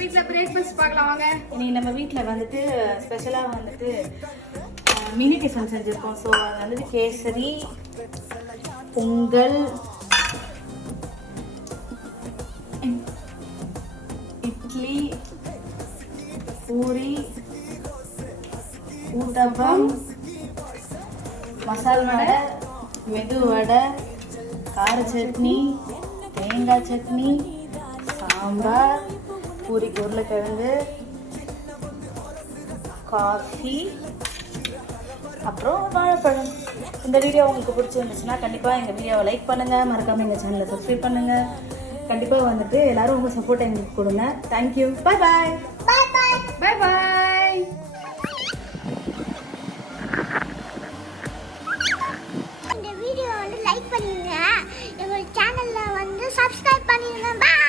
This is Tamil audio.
வீட்ல பிரேக்ஃபாஸ்ட் பார்க்கலாம் வாங்க. இன்னைக்கு நம்ம வீட்டில் வந்துட்டு ஸ்பெஷலாக வந்துட்டு மினி டிஃபன் செஞ்சுருக்கோம். ஸோ அது வந்துட்டு கேசரி, பொங்கல், இட்லி, பூரி, ஊத்தப்பம், மசால் வடை, மெது வடை, கார சட்னி, தேங்காய் சட்னி, சாம்பார், பூரிக்கு உருளைக்கிழங்கு, காஃபி, அப்புறம் வாழைப்பழம். இந்த வீடியோ உங்களுக்கு பிடிச்சிருந்துச்சுன்னா கண்டிப்பாக எங்கள் வீடியோவை லைக் பண்ணுங்கள், மறக்காமல் எங்கள் சேனலை சப்ஸ்கிரைப் பண்ணுங்கள். கண்டிப்பாக வந்துட்டு எல்லாரும் உங்கள் சப்போர்ட் எங்களுக்கு கொடுங்க. தேங்க்யூ. பாய் பாய். பாய் பாய். பாய் பாய். இந்த வீடியோ வந்து லைக் பண்ணிடுங்க, எங்கள் சேனலில் வந்து சப்ஸ்கிரைப் பண்ணிடுங்க. பாய்.